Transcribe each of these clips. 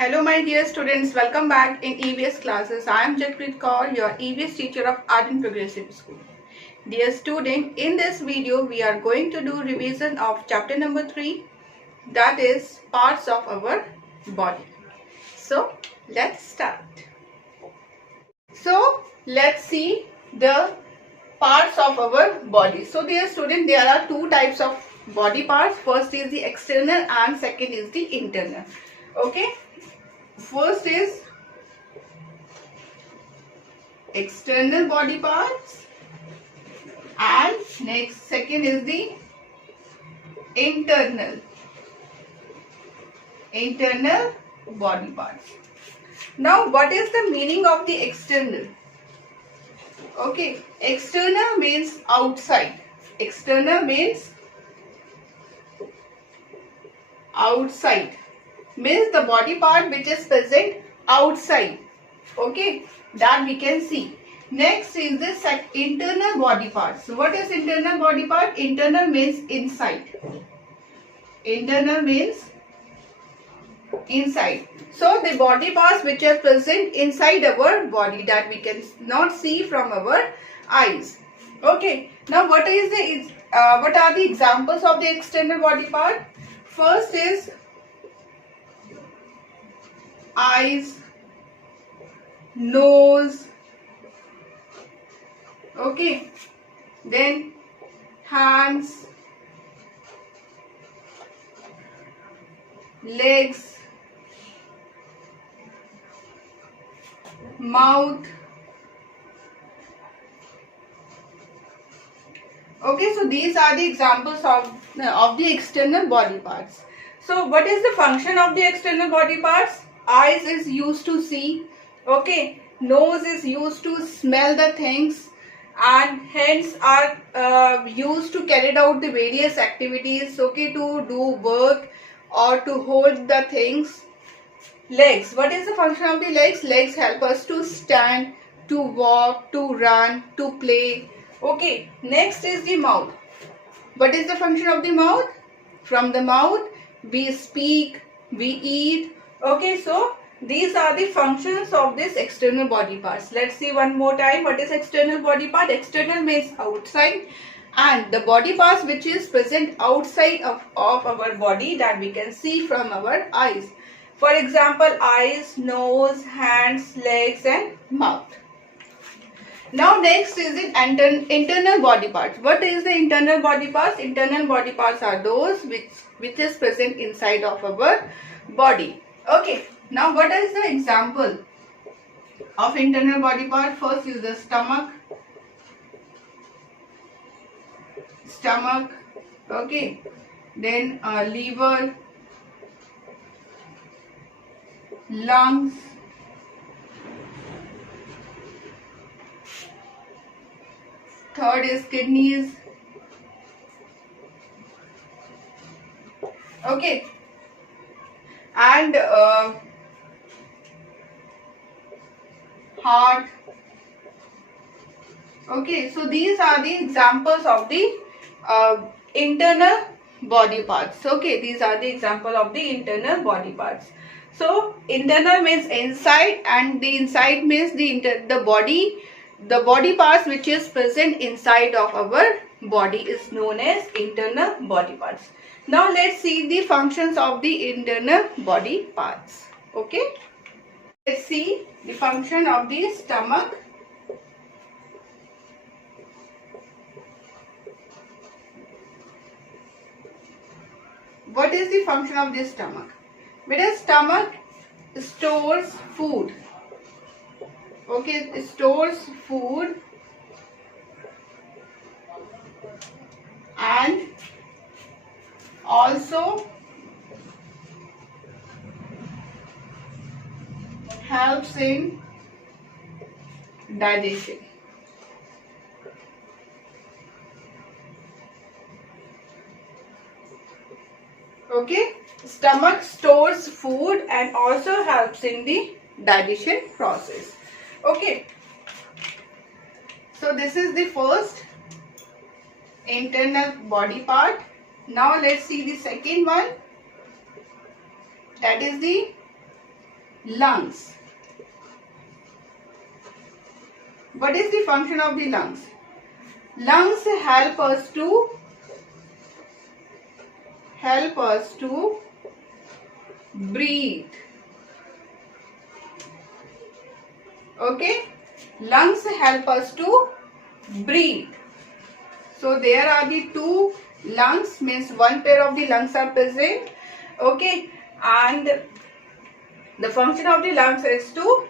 Hello my dear students, welcome back in EVS classes. I am Jagpreet Kaur, your EVS teacher of Art and Progressive School. Dear student, in this video we are going to do revision of chapter number 3, that is parts of our body. So let's start. So let's see the parts of our body. So dear student, there are two types of body parts. First is the external and second is the internal. Okay. First is external body parts and second is the internal body parts. Now what is the meaning of the external? Okay, external means outside. External means outside. Means the body part which is present outside. Okay, that we can see. Next is the internal body part. So what is internal body part? Internal means inside. Internal means inside. So the body parts which are present inside our body that we can not see from our eyes. Okay. Now what are the examples of the external body part? First is eyes, nose, okay, then hands, legs, mouth. Okay, so these are the examples of the external body parts. So what is the function of the external body parts? Eyes is used to see, okay, nose is used to smell the things, and hands are used to carry out the various activities, okay, to do work or to hold the things. Legs, what is the function of the legs? Legs help us to stand, to walk, to run, to play. Okay, next is the mouth. What is the function of the mouth? From the mouth we speak, we eat. Okay, so these are the functions of this external body parts. Let's see one more time. What is external body part? External means outside, and the body parts which is present outside of our body that we can see from our eyes. For example, eyes, nose, hands, legs and mouth. Now next is the internal body parts. What is the internal body parts? Internal body parts are those which is present inside of our body. Okay, now what is the example of internal body part? First is the stomach, okay, then liver, lungs, third is kidneys, okay, and heart. Okay, so these are the examples of the internal body parts. Okay, these are the example of the internal body parts. So internal means inside, and the inside means the body parts which is present inside of our body is known as internal body parts. Now let's see the functions of the internal body parts. Okay, let's see the function of the stomach. What is the function of the stomach? Because stomach stores food. Okay, it stores food and also helps in digestion. Okay, stomach stores food and also helps in the digestion process. Okay, so this is the first internal body part. Now let's see the second one, that is the lungs. What is the function of the lungs? Lungs help us to breathe. Okay, lungs help us to breathe. So there are the two lungs, means one pair of the lungs are present. Okay, and the function of the lungs is to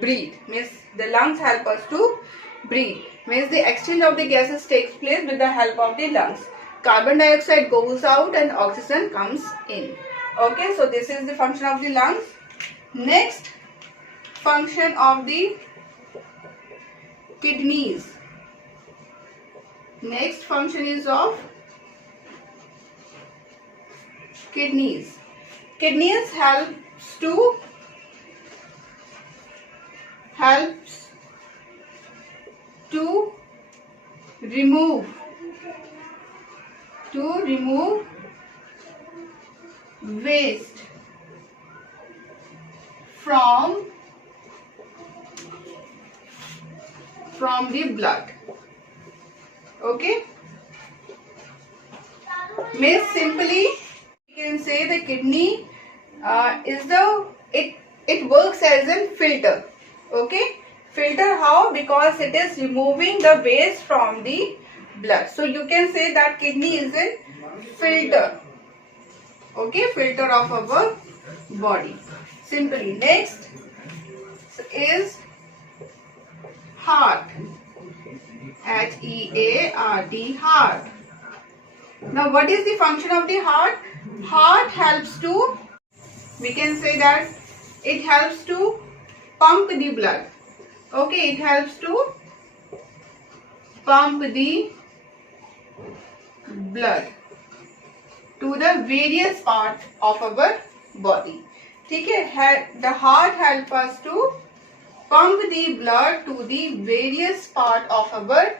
breathe, means the lungs help us to breathe, means the exchange of the gases takes place with the help of the lungs. Carbon dioxide goes out and oxygen comes in. Okay, so this is the function of the lungs. Next, function of the kidneys. Next function is of kidneys. Kidneys helps to remove waste from the blood. Okay, means simply we can say the kidney is it works as a filter. Okay, filter how? Because it is removing the waste from the blood. So you can say that kidney is a filter. Okay, filter of our body. Simply. Next is heart. H-E-A-R-T, heart. Now what is the function of the heart? Heart helps to, we can say that it helps to pump the blood. Okay, it helps to pump the blood to the various parts of our body. Okay, the heart helps us to pump the blood to the various part of our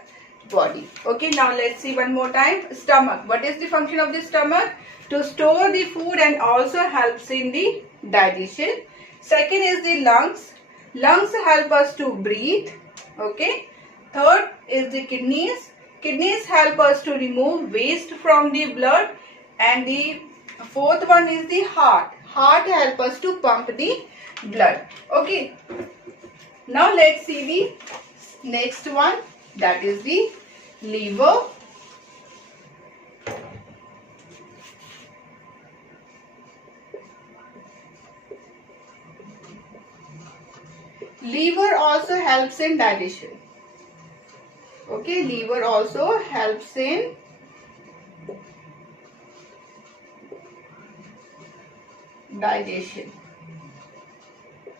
body. Okay, now let's see one more time. Stomach. What is the function of the stomach? To store the food and also helps in the digestion. Second is the lungs. Lungs help us to breathe. Okay. Third is the kidneys. Kidneys help us to remove waste from the blood. And the fourth one is the heart. Heart help us to pump the blood. Okay. Now let's see the next one, that is the liver. Liver also helps in digestion. Okay, liver also helps in digestion.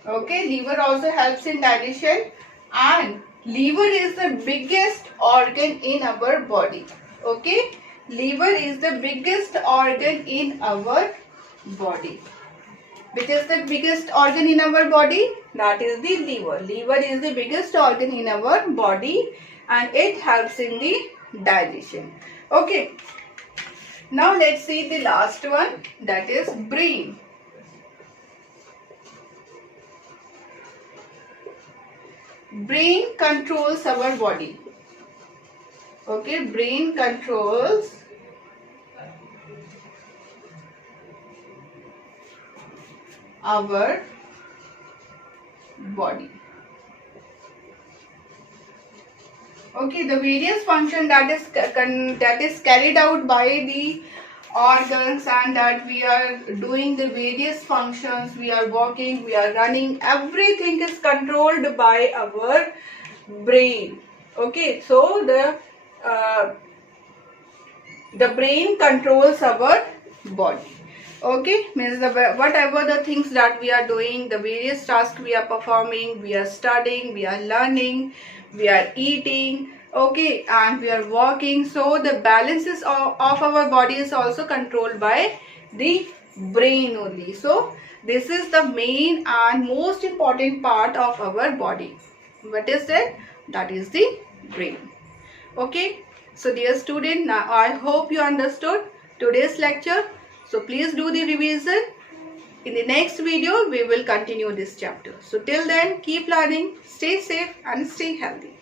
Okay, liver also helps in digestion, and liver is the biggest organ in our body. Okay, liver is the biggest organ in our body. Which is the biggest organ in our body? That is the liver. Liver is the biggest organ in our body and it helps in the digestion. Okay, now let's see the last one, that is brain. Brain controls our body. Okay, brain controls our body. Okay, the various function that is carried out by the organs, and that we are doing the various functions, we are walking, we are running, everything is controlled by our brain. Okay, so the brain controls our body. Okay, means whatever the things that we are doing, the various tasks we are performing, we are studying, we are learning, we are eating, okay, and we are walking. So the balances of our body is also controlled by the brain only. So this is the main and most important part of our body. What is that? That is the brain. Okay, so dear student, now I hope you understood today's lecture. So please do the revision In the next video, we will continue this chapter. So till then, keep learning, stay safe and stay healthy.